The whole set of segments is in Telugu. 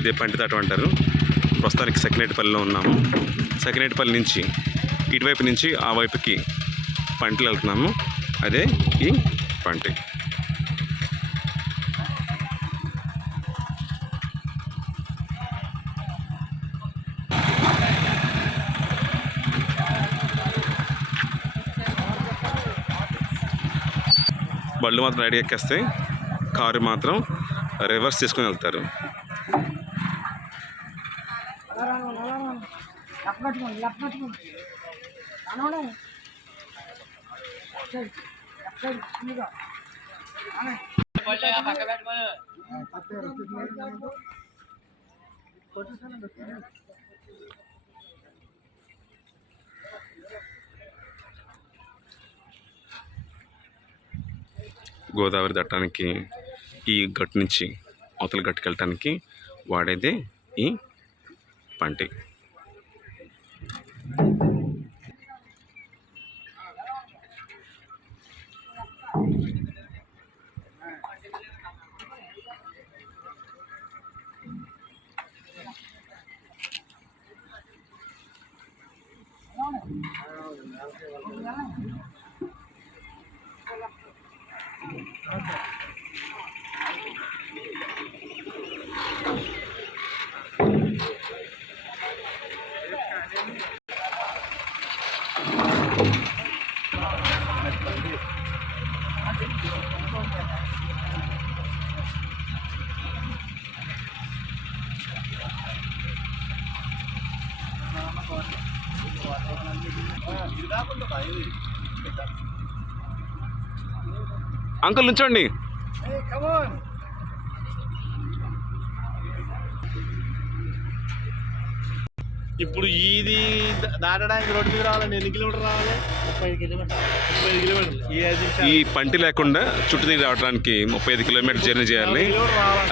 ఇదే పంటితాటం అంటారు. ప్రస్తుతానికి సెకినేటిపల్లిలో ఉన్నాము. సెకినేటిపల్లి నుంచి ఇటువైపు నుంచి ఆ వైపుకి పంటలు వెళ్తున్నాము. అదే ఈ పంటి. బళ్ళు మాత్రం రైడ్ ఎక్కేస్తే కారు మాత్రం రివర్స్ తీసుకుని వెళ్తారు. గోదావరి దట్టడానికి ఈ గట్టు నుంచి అవతల గట్టుకెళ్ళటానికి వాడేదే ఈ పంటి. Okay. అంకుల్ నుంచోండి. ఇప్పుడు ఇది దాటడానికి రోడ్డు మీద రావాలండి ఎన్ని కిలోమీటర్ రావాలి? ముప్పై ఐదు కిలోమీటర్ ముప్పై ఐదు కిలోమీటర్లు. ఈ పంటి లేకుండా చుట్టు తిరిగి రావడానికి ముప్పై ఐదు కిలోమీటర్ జర్నీ చేయాలి.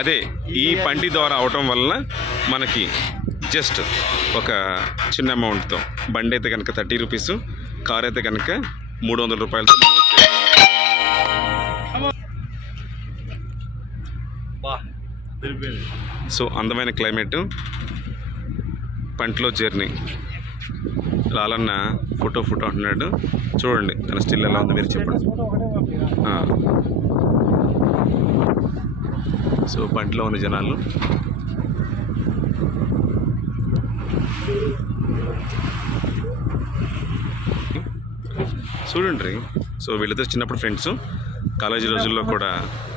అదే ఈ పంటి ద్వారా అవటం వలన మనకి జస్ట్ ఒక చిన్న అమౌంట్తో బండి అయితే కనుక థర్టీ రూపీస్ కార్ అయితే కనుక మూడు వందల రూపాయలతో సో అందమైన క్లైమేట్. పంటలో జర్నీ. లాలన్న ఫోటో ఫోటో అంటున్నాడు. చూడండి తన స్టిల్ ఎలా ఉంది మీరు చెప్పండి. సో పంటలో ఉన్న జనాలు. చూడండి సో వీళ్ళిద్దరు చిన్నప్పుడు ఫ్రెండ్స్ కాలేజీ రోజుల్లో కూడా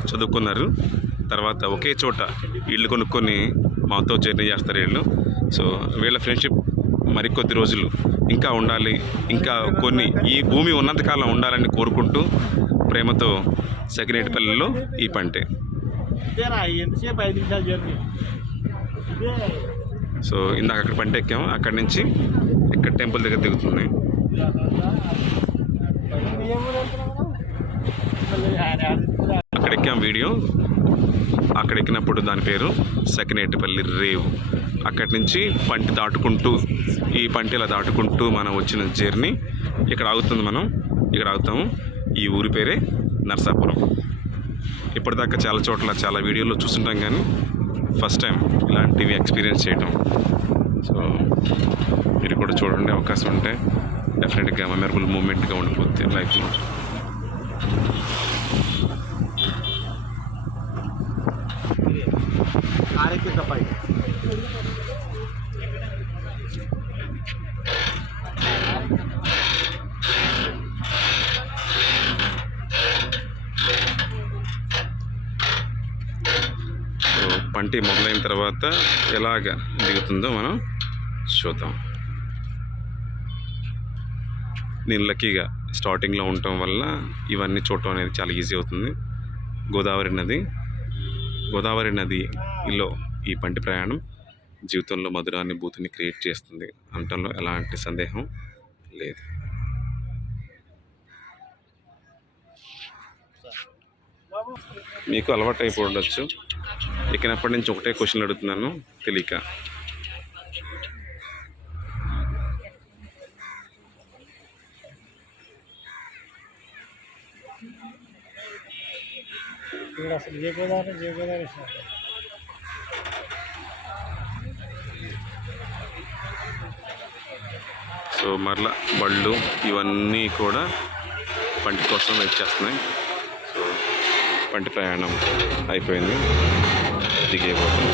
చదువుకున్నారు. తర్వాత ఒకే చోట ఇల్లు కొనుక్కొని మాతో జర్నీ చేస్తారు వీళ్ళు. సో వీళ్ళ ఫ్రెండ్షిప్ మరికొద్ది రోజులు ఇంకా ఉండాలి ఇంకా కొన్ని ఈ భూమి ఉన్నంతకాలం ఉండాలని కోరుకుంటూ ప్రేమతో సకినేటిపల్లిలో ఈ పంటే. సో ఇందాక అక్కడ పంట ఎక్కాము అక్కడి నుంచి ఇక్కడ టెంపుల్ దగ్గర దిగుతుంది అక్కడ ఎక్కాం వీడియో అక్కడ ఎక్కినప్పుడు దాని పేరు సకినేటిపల్లి రేవ్. అక్కడి నుంచి పంటి దాటుకుంటూ ఈ పంటి ఇలా దాటుకుంటూ మనం వచ్చిన జర్నీ ఇక్కడ ఆగుతుంది మనం. ఇక్కడ ఆగుతాము. ఈ ఊరి పేరే నర్సాపురం. ఇప్పటిదాకా చాలా చోట్ల చాలా వీడియోలో చూస్తుంటాం కానీ ఫస్ట్ టైం ఇలాంటివి ఎక్స్పీరియన్స్ చేయటం. సో మీరు కూడా చూడండి అవకాశం ఉంటే డెఫినెట్గా మెమరబుల్ మూమెంట్గా ఉండిపోద్ది లైఫ్లో కారెక్కి తప్పాయి సో పంటి మొదలైన తర్వాత ఎలాగ దిగుతుందో మనం చూద్దాం. నేను లక్కీగా స్టార్టింగ్లో ఉండటం వల్ల ఇవన్నీ చూడటం అనేది చాలా ఈజీ అవుతుంది. గోదావరి నది గోదావరి నదిలో ఈ పంటి ప్రయాణం జీవితంలో మధురానుభూతిని క్రియేట్ చేస్తుంది. అనటంలో ఎలాంటి సందేహం లేదు. మీకు అలవాటు అయిపో ఉండొచ్చు ఎక్కినప్పటి నుంచి ఒకటే క్వశ్చన్ అడుగుతున్నాను. తెలియక. సో మరలా బళ్ళు ఇవన్నీ కూడా పంట కోసం వెయిట్ చేస్తున్నాయి. పంటి ప్రయాణం అయిపోయింది. దిగేపోతుంది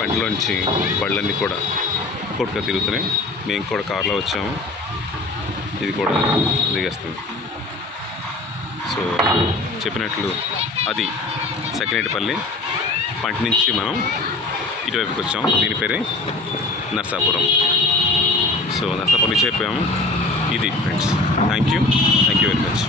పంటలోంచి బళ్ళన్నీ కూడా కొట్టుగా తిరుగుతున్నాయి. మేము కూడా కారులో వచ్చాము. ఇది కూడా దిగేస్తుంది. సో చెప్పినట్లు అది సెకండేటిపల్లి పంట నుంచి మనం ఇటువైపుకి వచ్చాం దీని పేరే నర్సాపురం. సో నర్సాపురం నుంచి అయిపోయాము. ఇది friends thank you thank you very much